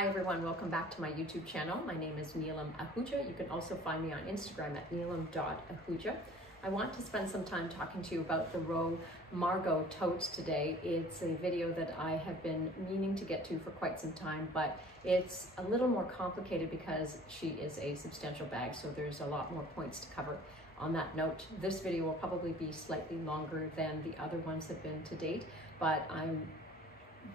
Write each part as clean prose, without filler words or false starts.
Hi everyone, welcome back to my YouTube channel. My name is Neelam Ahuja. You can also find me on Instagram at neelam.ahuja. I want to spend some time talking to you about the Roe Margot tote today. It's a video that I have been meaning to get to for quite some time, but it's a little more complicated because she is a substantial bag, so there's a lot more points to cover. On that note, this video will probably be slightly longer than the other ones have been to date, but I'm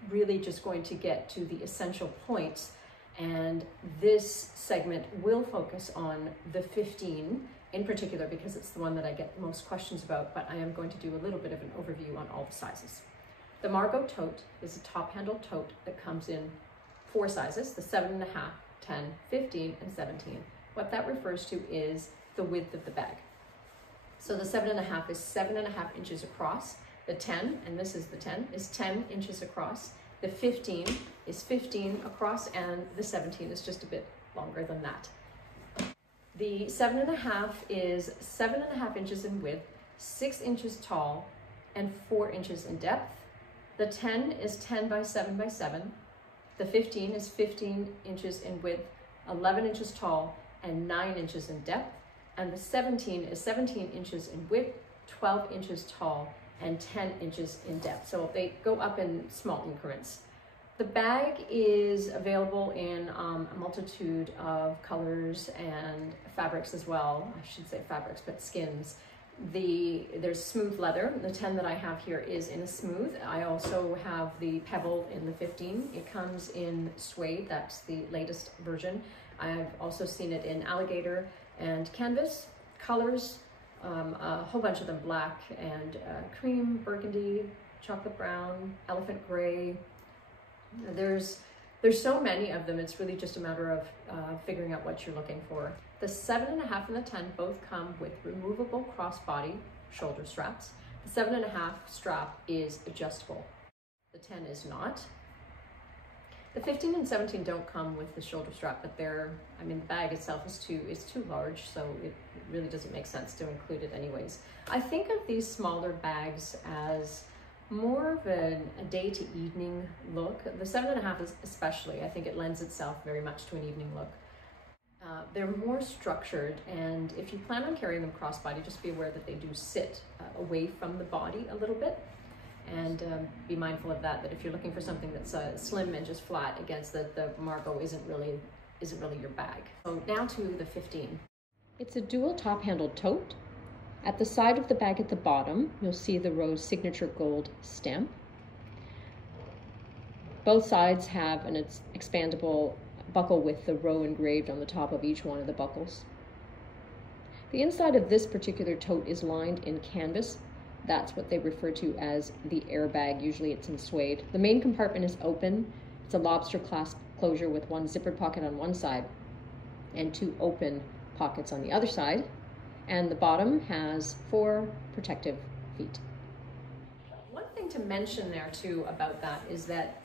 really just going to get to the essential points, and this segment will focus on the 15 in particular because it's the one that I get the most questions about, but I am going to do a little bit of an overview on all the sizes. The Margot tote is a top-handled tote that comes in 4 sizes, the 7.5, 10, 15, and 17. What that refers to is the width of the bag. So the 7.5 is 7.5 inches across. The 10, and this is the 10, is 10 inches across. The 15 is 15 across, and the 17 is just a bit longer than that. The 7.5 is 7.5 inches in width, 6 inches tall, and 4 inches in depth. The 10 is 10 by 7 by 7. The 15 is 15 inches in width, 11 inches tall, and 9 inches in depth. And the 17 is 17 inches in width, 12 inches tall, and 10 inches in depth. So they go up in small increments. The bag is available in a multitude of colors and fabrics as well. I should say fabrics, but skins. There's smooth leather. The 10 that I have here is in a smooth. I also have the pebble in the 15. It comes in suede, that's the latest version. I've also seen it in alligator and canvas colors. A whole bunch of them, black and cream, burgundy, chocolate brown, elephant gray. There's so many of them, it's really just a matter of figuring out what you're looking for. The 7.5 and the 10 both come with removable crossbody shoulder straps. The 7.5 strap is adjustable. The 10 is not. The 15 and 17 don't come with the shoulder strap, but the bag itself is too large, so it really doesn't make sense to include it anyways. I think of these smaller bags as more of a day to evening look. The 7.5 is especially, I think it lends itself very much to an evening look. They're more structured, and if you plan on carrying them crossbody, just be aware that they do sit away from the body a little bit. And be mindful of that if you're looking for something that's slim and just flat against the Margot isn't really your bag. So now to the 15. It's a dual top-handled tote. At the side of the bag at the bottom, you'll see the Roe signature gold stamp. Both sides have an expandable buckle with the Roe engraved on the top of each one of the buckles. The inside of this particular tote is lined in canvas. That's what they refer to as the airbag. Usually it's in suede. The main compartment is open. It's a lobster clasp closure with one zippered pocket on one side and 2 open pockets on the other side. And the bottom has 4 protective feet. One thing to mention there too about that is that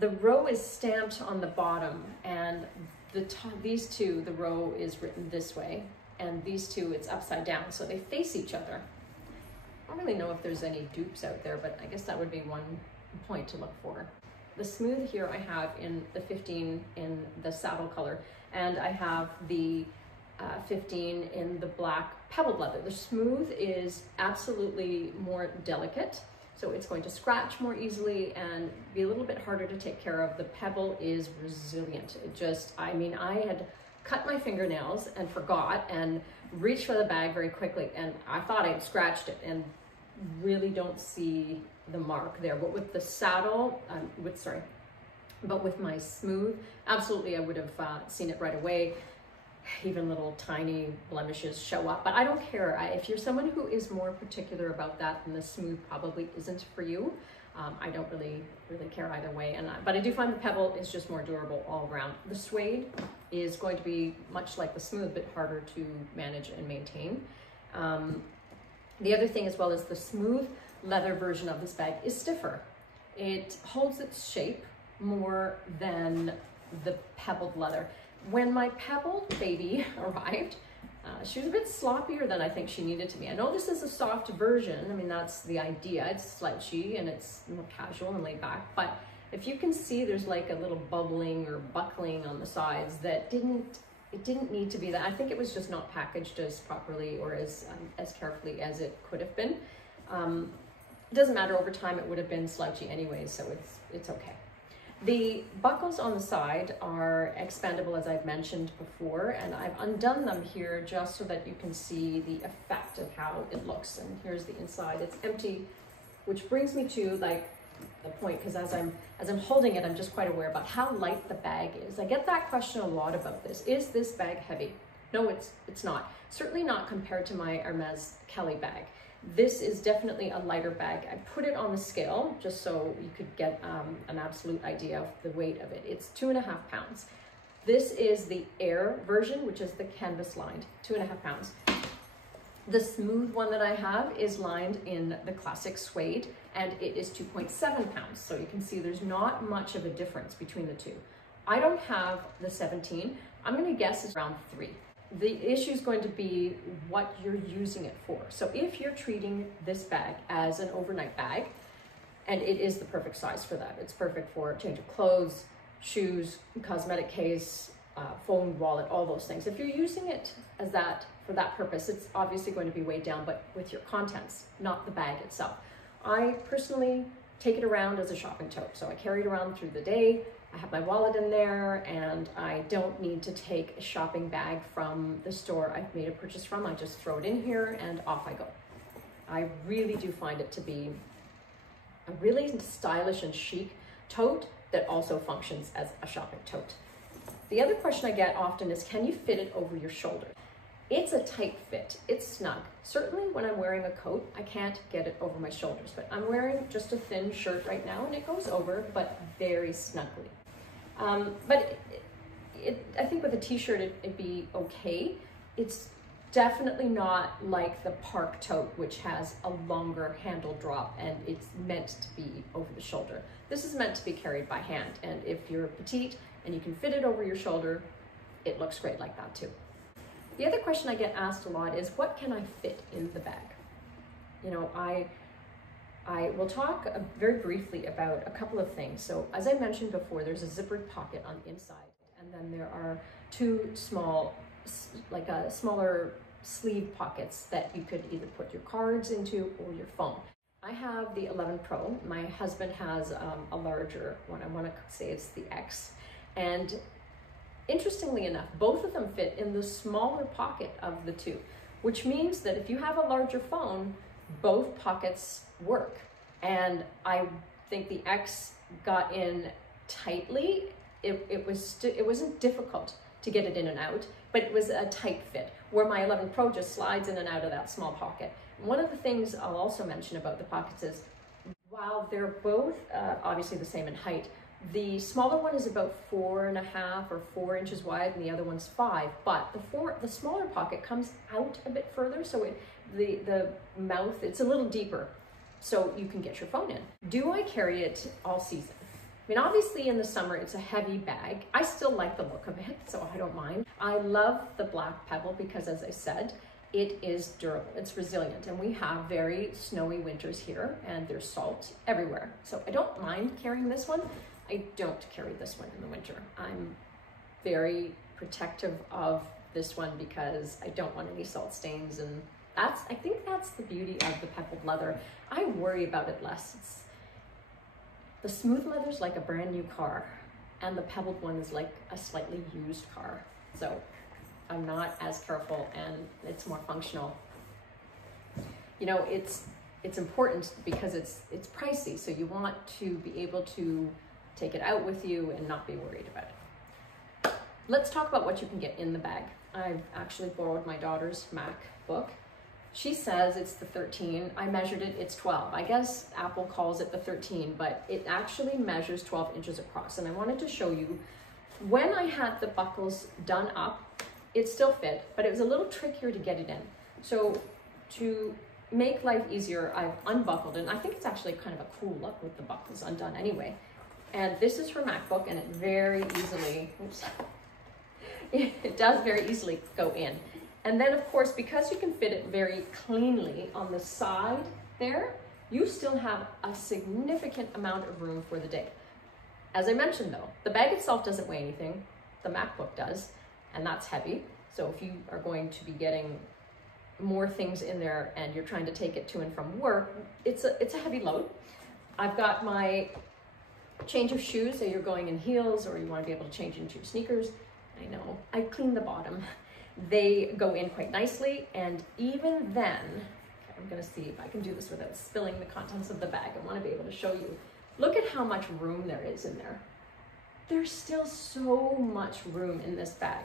the Roe is stamped on the bottom, and these two, the Roe is written this way, and these two, it's upside down, so they face each other. I don't really know if there's any dupes out there, but I guess that would be one point to look for. The smooth here I have in the 15 in the saddle color, and I have the 15 in the black pebbled leather. The smooth is absolutely more delicate, so it's going to scratch more easily and be a little bit harder to take care of. The pebble is resilient. I had cut my fingernails and forgot and reached for the bag very quickly, and I thought I'd scratched it and really don't see the mark there. But with the saddle, but with my smooth, absolutely I would have seen it right away. Even little tiny blemishes show up, but I don't care. If you're someone who is more particular about that, then the smooth probably isn't for you. I don't really care either way, but I do find the pebble is just more durable all around. The suede is going to be much like the smooth, but harder to manage and maintain. The other thing as well is the smooth leather version of this bag is stiffer. It holds its shape more than the pebbled leather. When my pebbled baby arrived, she was a bit sloppier than I think she needed to be. I know this is a soft version. That's the idea. It's slouchy and it's more casual and laid back, but If you can see, there's like a little bubbling or buckling on the sides that it didn't need to be that. I think it was just not packaged as properly or as carefully as it could have been. It doesn't matter, over time it would have been slouchy anyway, so it's okay. The buckles on the side are expandable, as I've mentioned before, and I've undone them here just so that you can see the effect of how it looks. And here's the inside, it's empty, which brings me to like the point, because as I'm holding it, I'm just quite aware about how light the bag is. I get that question a lot about this. Is this bag heavy? No, it's not. Certainly not compared to my Hermes Kelly bag. This is definitely a lighter bag. I put it on the scale just so you could get an absolute idea of the weight of it. It's 2.5 pounds. This is the Air version, which is the canvas lined, 2.5 pounds. The smooth one that I have is lined in the classic suede, and it is 2.7 pounds. So you can see there's not much of a difference between the two. I don't have the 17. I'm gonna guess it's around 3. The issue is going to be what you're using it for. So if you're treating this bag as an overnight bag, and it is the perfect size for that. It's perfect for a change of clothes, shoes, cosmetic case, phone, wallet, all those things. If you're using it as that, for that purpose, it's obviously going to be weighed down, but with your contents, not the bag itself. I personally take it around as a shopping tote. So I carry it around through the day. I have my wallet in there, and I don't need to take a shopping bag from the store I've made a purchase from. I just throw it in here and off I go. I really do find it to be a really stylish and chic tote that also functions as a shopping tote. The other question I get often is, can you fit it over your shoulder? It's a tight fit, it's snug. Certainly when I'm wearing a coat, I can't get it over my shoulders, but I'm wearing just a thin shirt right now and it goes over, but very snugly. But I think with a t-shirt it'd be okay. It's definitely not like the Park tote, which has a longer handle drop and it's meant to be over the shoulder. This is meant to be carried by hand, and if you're petite and you can fit it over your shoulder, it looks great like that too. The other question I get asked a lot is, what can I fit in the bag? You know, I will talk very briefly about a couple of things. So as I mentioned before, there's a zippered pocket on the inside, and then there are 2 small, like smaller sleeve pockets that you could either put your cards into or your phone. I have the 11 Pro. My husband has a larger one. I want to say it's the X. And interestingly enough, both of them fit in the smaller pocket of the 2, which means that if you have a larger phone, both pockets work. And I think the X got in tightly. It wasn't difficult to get it in and out, but it was a tight fit, where my 11 Pro just slides in and out of that small pocket. One of the things I'll also mention about the pockets is, while they're both obviously the same in height, the smaller one is about 4.5 or 4 inches wide, and the other one's 5. But the smaller pocket comes out a bit further, so the mouth, it's a little deeper, so you can get your phone in. Do I carry it all season? I mean, obviously in the summer it's a heavy bag. I still like the look of it, so I don't mind. I love the black pebble because, as I said, it is durable, it's resilient, and we have very snowy winters here, and there's salt everywhere. So I don't mind carrying this one. I don't carry this one in the winter. I'm very protective of this one because I don't want any salt stains, and I think that's the beauty of the pebbled leather. I worry about it less. The smooth leather's like a brand new car, and the pebbled one is like a slightly used car. So I'm not as careful, and it's more functional. You know, it's important because it's pricey, so you want to be able to take it out with you and not be worried about it. Let's talk about what you can get in the bag. I've actually borrowed my daughter's MacBook. She says it's the 13. I measured it, it's 12. I guess Apple calls it the 13, but it actually measures 12 inches across. And I wanted to show you, when I had the buckles done up, it still fit, but it was a little trickier to get it in. So to make life easier, I've unbuckled it. And I think it's actually kind of a cool look with the buckles undone anyway. And this is her MacBook, and it very easily, oops, it does very easily go in. And then of course, because you can fit it very cleanly on the side there, you still have a significant amount of room for the day. As I mentioned though, the bag itself doesn't weigh anything. The MacBook does, and that's heavy. So if you are going to be getting more things in there and you're trying to take it to and from work, it's a heavy load. I've got my change of shoes, so you're going in heels or you want to be able to change into your sneakers. I know, I cleaned the bottom. They go in quite nicely, and even then, I'm gonna see if I can do this without spilling the contents of the bag. I want to be able to show you. Look at how much room there is in there. There's still so much room in this bag.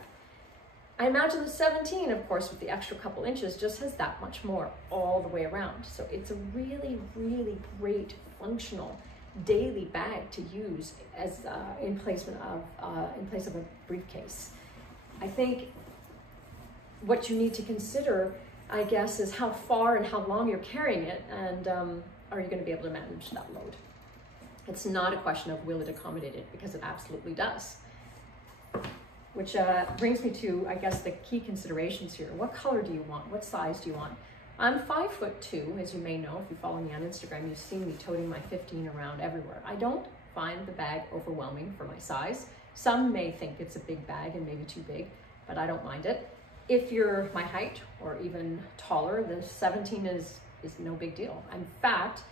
I imagine the 17, of course, with the extra couple inches, just has that much more all the way around. So it's a really, really great functional daily bag to use as in place of a briefcase. I think what you need to consider, I guess, is how far and how long you're carrying it, and are you going to be able to manage that load? It's not a question of will it accommodate it, because it absolutely does. Which brings me to, I guess, the key considerations here. What color do you want? What size do you want? I'm 5'2", as you may know. If you follow me on Instagram, you've seen me toting my 15 around everywhere. I don't find the bag overwhelming for my size. Some may think it's a big bag and maybe too big, but I don't mind it. If you're my height or even taller, the 17 is no big deal. In fact,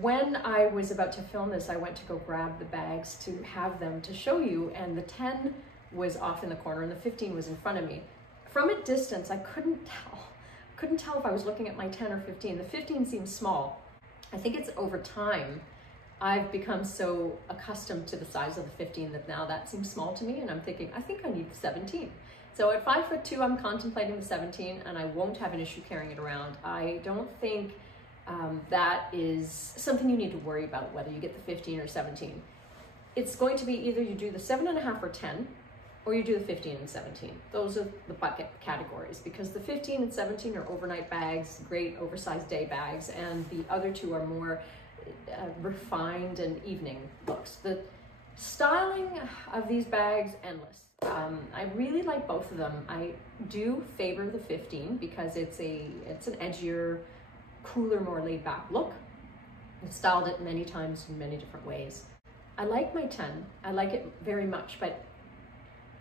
when I was about to film this, I went to go grab the bags to have them to show you, and the 10 was off in the corner and the 15 was in front of me. From a distance, I couldn't tell if I was looking at my 10 or 15. The 15 seems small. I think it's over time I've become so accustomed to the size of the 15 that now that seems small to me, and I'm thinking, I think I need the 17. So at 5'2", I'm contemplating the 17, and I won't have an issue carrying it around. I don't think that is something you need to worry about, whether you get the 15 or 17. It's going to be either you do the 7.5 or 10, or you do the 15 and 17. Those are the bucket categories, because the 15 and 17 are overnight bags, great oversized day bags, and the other two are more refined and evening looks. The styling of these bags, endless. I really like both of them. I do favor the 15 because it's an edgier, cooler, more laid back look. I've styled it many times in many different ways. I like my 10. I like it very much, but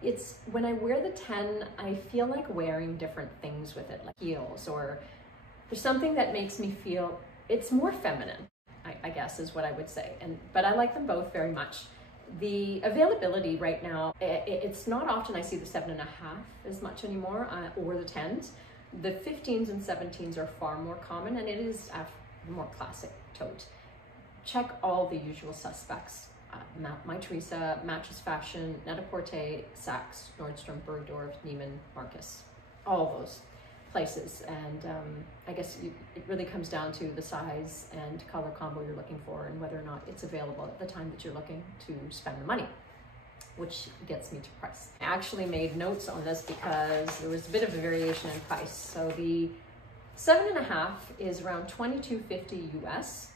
it's when I wear the 10, I feel like wearing different things with it, like heels, or there's something that makes me feel it's more feminine, I guess is what I would say. But I like them both very much. The availability right now, it's not often I see the 7.5 as much anymore, or the 10s. The 15s and 17s are far more common, and it is a more classic tote. Check all the usual suspects. Mytheresa, Matches Fashion, Net-a-Porter, Saks, Nordstrom, Bergdorf, Neiman Marcus, all those places. And I guess it really comes down to the size and color combo you're looking for, and whether or not it's available at the time that you're looking to spend the money, which gets me to price. I actually made notes on this because there was a bit of a variation in price. So the 7.5 is around $22.50 US.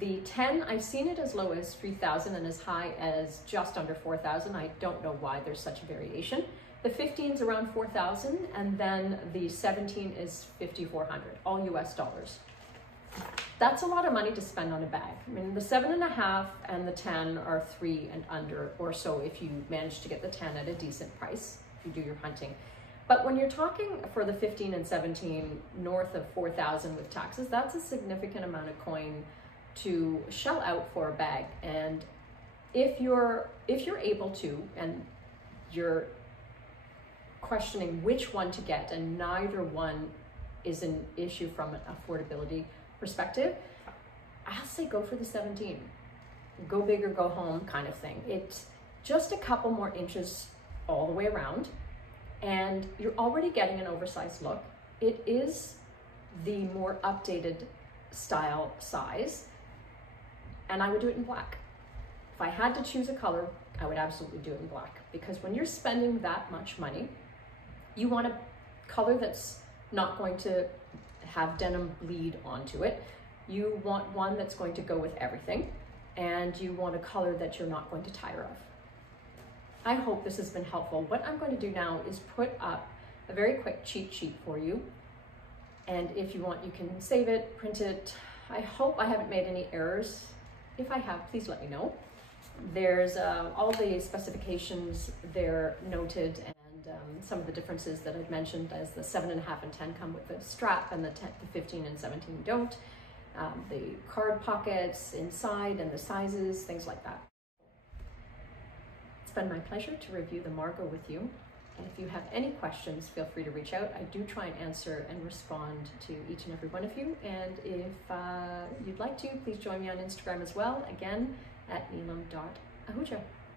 The 10, I've seen it as low as $3,000 and as high as just under $4,000. I don't know why there's such a variation. The 15 is around $4,000, and then the 17 is $5,400, all US dollars. That's a lot of money to spend on a bag. I mean, the 7.5 and the 10 are 3 and under, or so if you manage to get the 10 at a decent price, if you do your hunting. But when you're talking for the 15 and 17 north of 4,000 with taxes, that's a significant amount of coin to shell out for a bag. And if you're able to, and you're questioning which one to get, and neither one is an issue from an affordability perspective, I'll say go for the 17. Go big or go home kind of thing. It's just a couple more inches all the way around, and you're already getting an oversized look. It is the more updated style size, and I would do it in black. If I had to choose a color, I would absolutely do it in black, because when you're spending that much money, you want a color that's not going to have denim bleed onto it. You want one that's going to go with everything, and you want a color that you're not going to tire of. I hope this has been helpful. What I'm going to do now is put up a very quick cheat sheet for you, and if you want, you can save it, print it. I hope I haven't made any errors. If I have, please let me know. There's all the specifications there noted, and some of the differences that I've mentioned, as the 7.5 and 10 come with the strap, and the 15 and 17 don't. The card pockets inside and the sizes, things like that. It's been my pleasure to review the Margot with you. And if you have any questions, feel free to reach out. I do try and answer and respond to each and every one of you. And if you'd like to, please join me on Instagram as well, again, at neelam.ahuja.